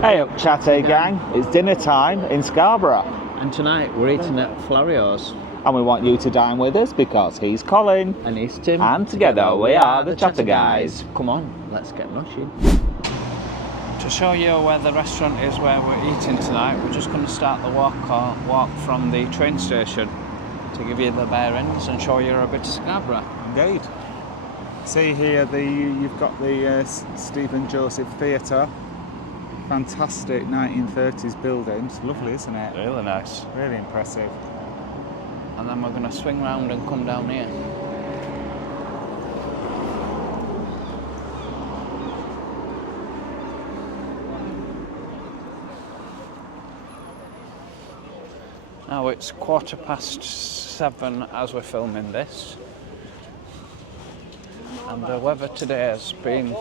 Hey up, Chatty gang. It's dinner time in Scarborough. And tonight we're eating at FLORIOS. And we want you to dine with us because he's Colin. And he's Tim. And together we are the Chatter Guys. Come on, let's get mushing. To show you where the restaurant is where we're eating tonight, we're just going to start the walk from the train station to give you the bearings and show you a bit of Scarborough. Indeed. See here, you've got the Stephen Joseph Theatre. Fantastic 1930s building. It's lovely, isn't it? Really nice. Really impressive. And then we're going to swing round and come down here. Now it's 7:15 as we're filming this. And the weather today has been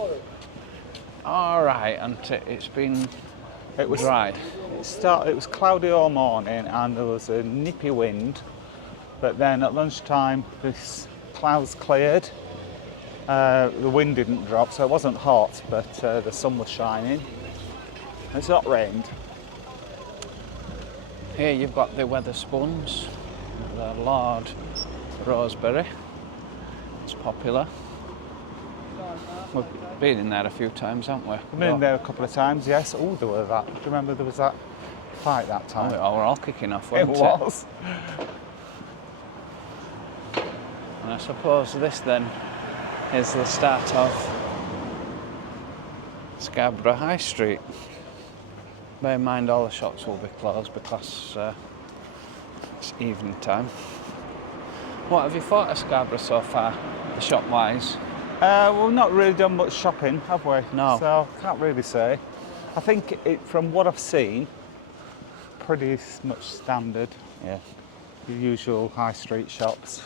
alright, and it's been dry. It was cloudy all morning and there was a nippy wind, but then at lunchtime this clouds cleared. The wind didn't drop, so it wasn't hot, but the sun was shining. It's not rained. Here you've got the Weatherspoons, the Lord Rosebery. It's popular. We've been in there a few times, haven't we? We've been in there a couple of times, yes. Oh, there were that. Do you remember there was that fight that time? Oh, we're all kicking off, weren't it was. And I suppose this then is the start of Scarborough High Street. Bear in mind all the shops will be closed because it's evening time. What have you thought of Scarborough so far, the shop-wise? We've not really done much shopping, have we? No. So, can't really say. I think from what I've seen, pretty much standard. Yeah. The usual high street shops.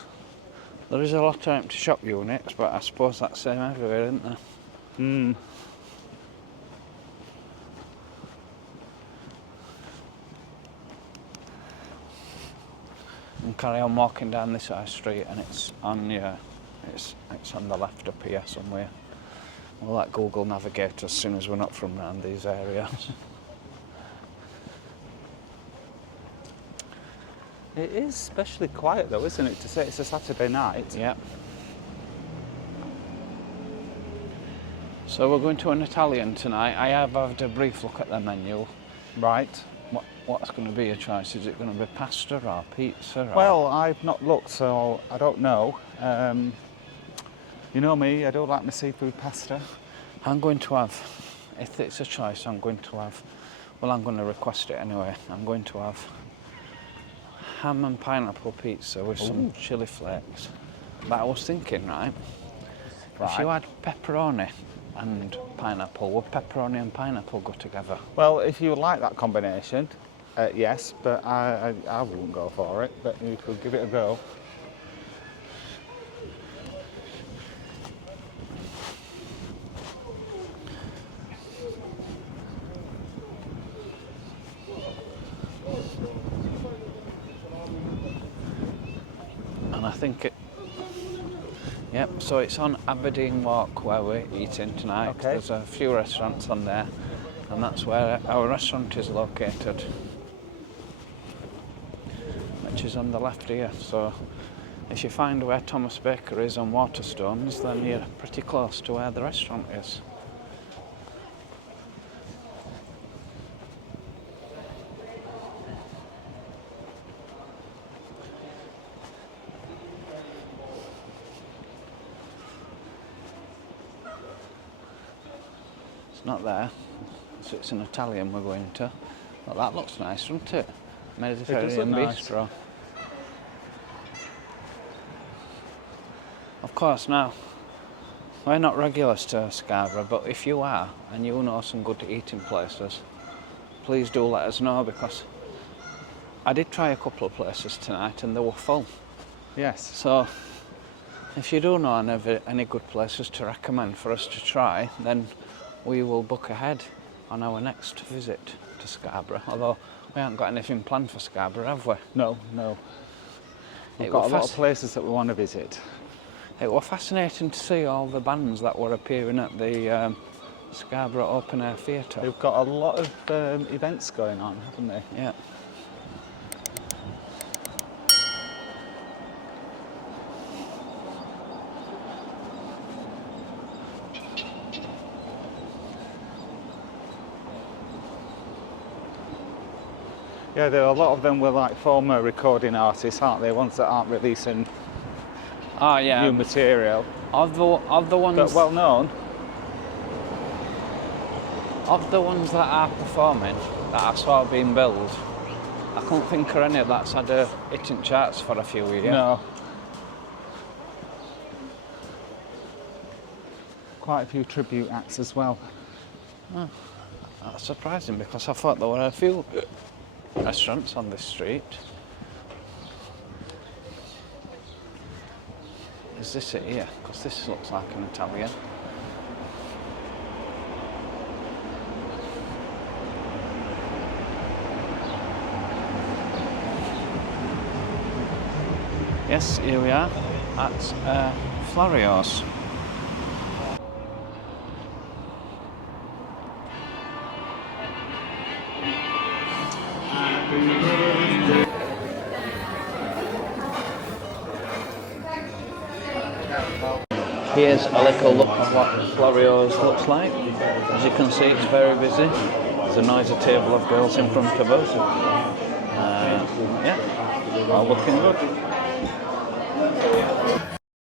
There is a lot of empty shop units, but I suppose that's the same everywhere, isn't there? Mm. And carry on walking down this high street, and it's on it's on the left up here somewhere. We'll let Google navigate as soon as we're not from around these areas. It is especially quiet though, isn't it, to say it's a Saturday night? Yeah. So we're going to an Italian tonight. I have had a brief look at the menu. Right. What's going to be your choice? Is it going to be pasta or pizza? Or... Well, I've not looked, so I don't know. You know me, I don't like my seafood pasta. I'm going to have, if it's a choice, I'm going to request it anyway. I'm going to have ham and pineapple pizza with some chilli flakes. But I was thinking, right, if you had pepperoni and pineapple, would pepperoni and pineapple go together? Well, if you like that combination, yes, but I wouldn't go for it, but you could give it a go. And I think yep, so it's on Aberdeen Walk where we're eating tonight. Okay. There's a few restaurants on there, and that's where our restaurant is located, which is on the left here. So if you find where Thomas Baker is on Waterstones, then you're pretty close to where the restaurant is. Not there, so it's an Italian we're going to. Well, that looks nice, doesn't it? Mediterranean bistro. Of course, now, we're not regulars to Scarborough, but if you are, and you know some good eating places, please do let us know, because I did try a couple of places tonight and they were full. Yes. So, if you do know any good places to recommend for us to try, then we will book ahead on our next visit to Scarborough, although we haven't got anything planned for Scarborough, have we? No. We've got a lot of places that we want to visit. It was fascinating to see all the bands that were appearing at the Scarborough Open Air Theatre. They've got a lot of events going on, haven't they? Yeah. Yeah, there are a lot of them were like former recording artists, aren't they? Ones that aren't releasing Oh yeah. new material. Of the ones. But well known. Of the ones that are performing, that I saw being billed, I couldn't think of any that's had a hit in charts for a few years. No. Quite a few tribute acts as well. Oh, that's surprising because I thought there were a few restaurants on this street. Is this it here? Because this looks like an Italian. Yes, here we are at FLORIOS. Here's a little look at what FLORIOS looks like. As you can see, it's very busy. There's a noisy table of girls in front of us. Yeah, all looking good.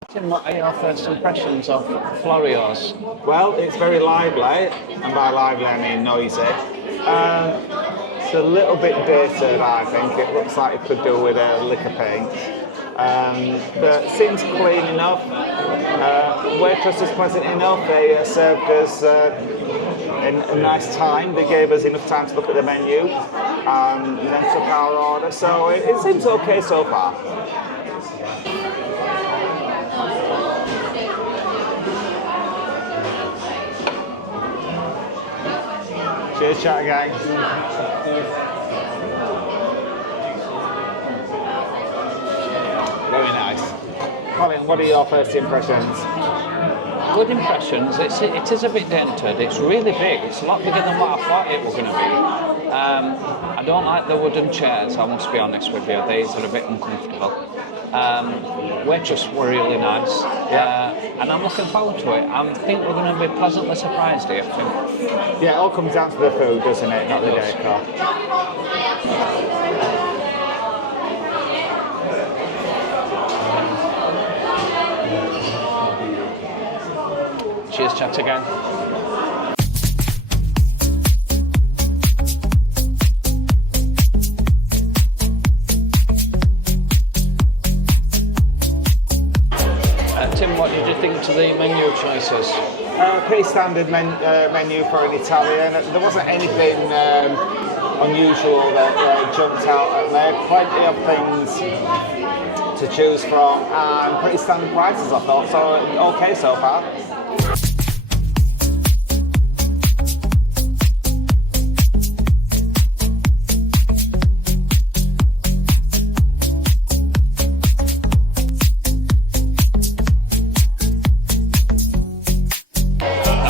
Tim, what are your first impressions of FLORIOS? Well, it's very lively, and by lively I mean noisy. It's a little bit dated, I think. It looks like it could do with a liquor paint. But seems clean enough. Waitress is pleasant enough. They served us in a nice time. They gave us enough time to look at the menu and then took our order. So it seems okay so far. Cheers, chat gang. Very nice. Colin, what are your first impressions? Good impressions. It is a bit dented. It's really big. It's a lot bigger than what I thought it was going to be. I don't like the wooden chairs, I must be honest with you. These are a bit uncomfortable. Waitress were really nice. And I'm looking forward to it. I think we're going to be pleasantly surprised here, Tim. Yeah, it all comes down to the food, doesn't it? Not the decor. Cheers, chat again. Tim, what did you think to the menu choices? Pretty standard menu for an Italian. There wasn't anything unusual that jumped out at me. Plenty of things to choose from and pretty standard prices, I thought. So okay so far.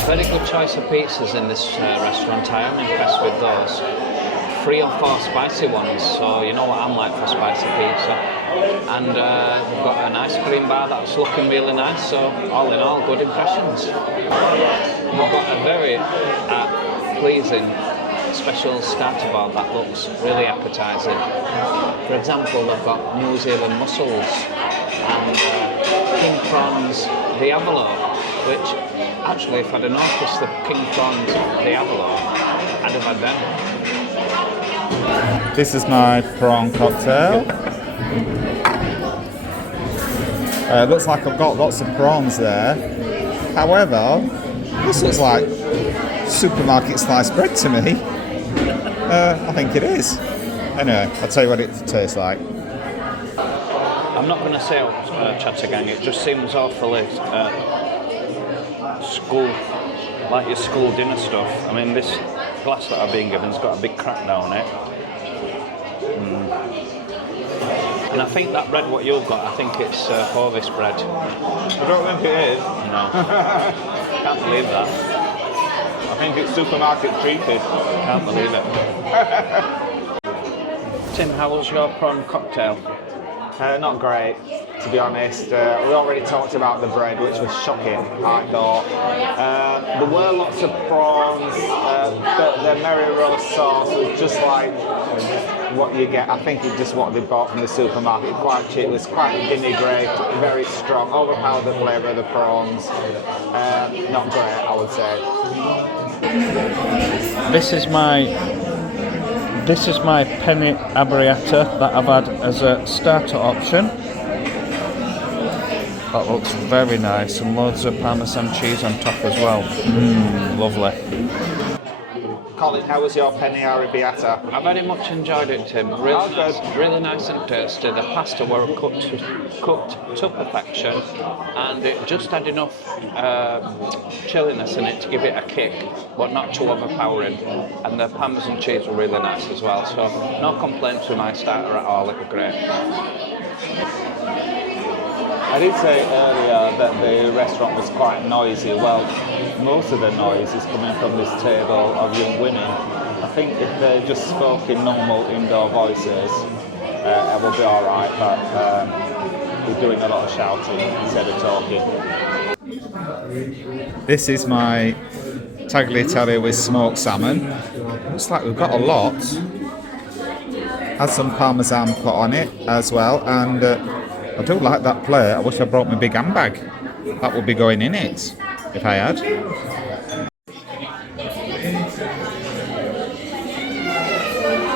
Very good choice of pizzas in this restaurant. I am impressed with those. 3 or 4 spicy ones, so you know what I'm like for spicy pizza. And we've got an ice cream bar that's looking really nice, so all in all, good impressions. We've got a very pleasing special starter bar that looks really appetising. For example, they've got New Zealand mussels and king prawns diavolo, which actually, if I'd have noticed the king prawns diavolo, I'd have had them. This is my prawn cocktail. Looks like I've got lots of prawns there. However, this looks like supermarket sliced bread to me. I think it is. Anyway, I'll tell you what it tastes like. I'm not going to say Chattergang, it just seems awfully school, like your school dinner stuff. I mean, this glass that I've been given's got a big crack down it. And I think that bread what you've got, I think it's Hovis bread. I don't think it is. No. Can't believe that. think it's supermarket cheapest. Can't believe it. Tim, how was your prawn cocktail? Not great, to be honest. We already talked about the bread, which was shocking, I thought. There were lots of prawns, but the Merry Rose sauce was just like what you get. I think it's just what they bought from the supermarket, quite cheap. It was quite vinaigrette, very strong, overpowered the flavour of the prawns. Not great, I would say. This is my penny arrabbiata that I've had as a starter option. That looks very nice, and loads of Parmesan cheese on top as well. Lovely. Colin, how was your penny arrabbiata? I very much enjoyed it, Tim. Really nice and tasty. The pasta were cooked to perfection, and it just had enough chilliness in it to give it a kick, but not too overpowering. And the Parmesan cheese were really nice as well. So no complaints with my starter at all. It was great. I did say earlier that the restaurant was quite noisy. Well, most of the noise is coming from this table of young women. I think if they just spoke in normal indoor voices, it will be all right, but we're doing a lot of shouting instead of talking. This is my tagliatelle with smoked salmon. Looks like we've got a lot. Has some parmesan put on it as well, and I do like that plate. I wish I brought my big handbag. That would be going in it if I had.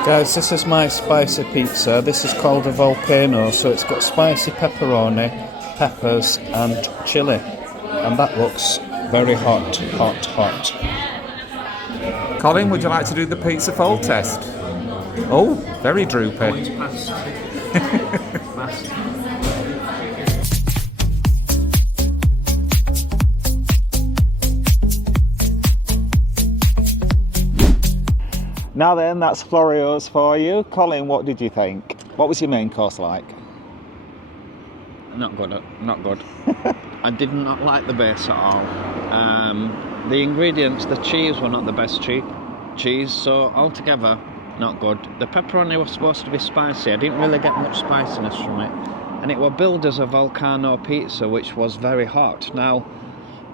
Guys, this is my spicy pizza. This is called a volcano, so it's got spicy pepperoni, peppers and chilli. And that looks very hot, hot, hot. Colin, would you like to do the pizza fold test? Oh, very droopy. Oh, it's passed. Passed. Now then, that's FLORIOS for you. Colin, what did you think? What was your main course like? Not good, not good. I did not like the base at all. The ingredients, the cheese were not the best cheese, so altogether, not good. The pepperoni was supposed to be spicy. I didn't really get much spiciness from it. And it was billed as a volcano pizza, which was very hot. Now,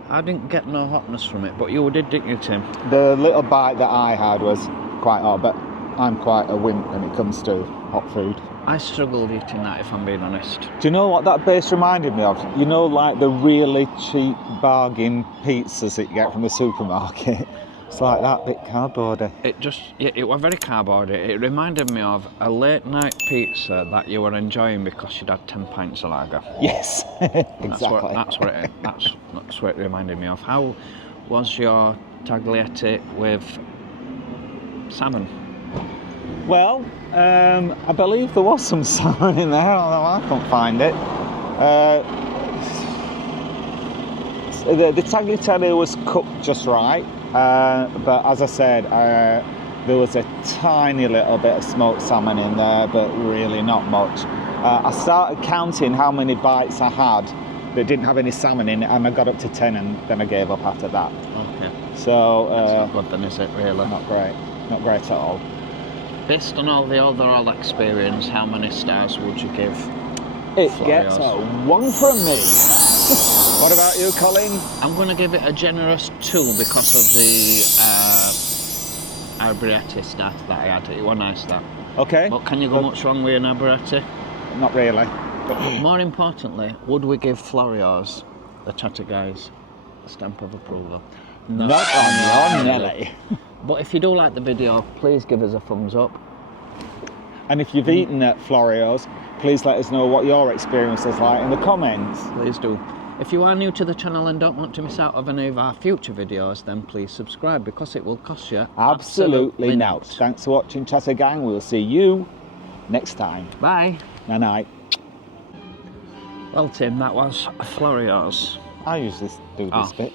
I didn't get no hotness from it, but you did, didn't you, Tim? The little bite that I had was quite hot, but I'm quite a wimp when it comes to hot food. I struggled eating that, if I'm being honest. Do you know what that base reminded me of? You know, like the really cheap bargain pizzas that you get from the supermarket? It's like that, bit cardboardy. It was very cardboardy. It reminded me of a late night pizza that you were enjoying because you'd had 10 pints of lager. Yes, exactly. That's what it reminded me of. How was your tagliatelle with salmon? Well, I believe there was some salmon in there, although I couldn't find it. The tagliatelle was cooked just right, but as I said, there was a tiny little bit of smoked salmon in there, but really not much. I started counting how many bites I had that didn't have any salmon in it, and I got up to 10, and then I gave up after that. Okay. So that's not good then, is it, really? Not great at all. Based on all the overall experience, how many stars would you give It FLORIOS? gets a 1 from me. What about you, Colin? I'm going to give it a generous 2 because of the arrabbiata starter that I had. It was nice, that. Okay. But can you go much wrong with an arrabbiata? Not really. More importantly, would we give FLORIOS, the Chatter Guys, a stamp of approval? Not on your Nelly. But if you do like the video, please give us a thumbs up. And if you've eaten at FLORIOS, please let us know what your experience is like in the comments. Please do. If you are new to the channel and don't want to miss out on any of our future videos, then please subscribe because it will cost you absolutely nought. Thanks for watching, Chatter Gang. We'll see you next time. Bye. Night. Well, Tim, that was FLORIOS. I usually do this bit.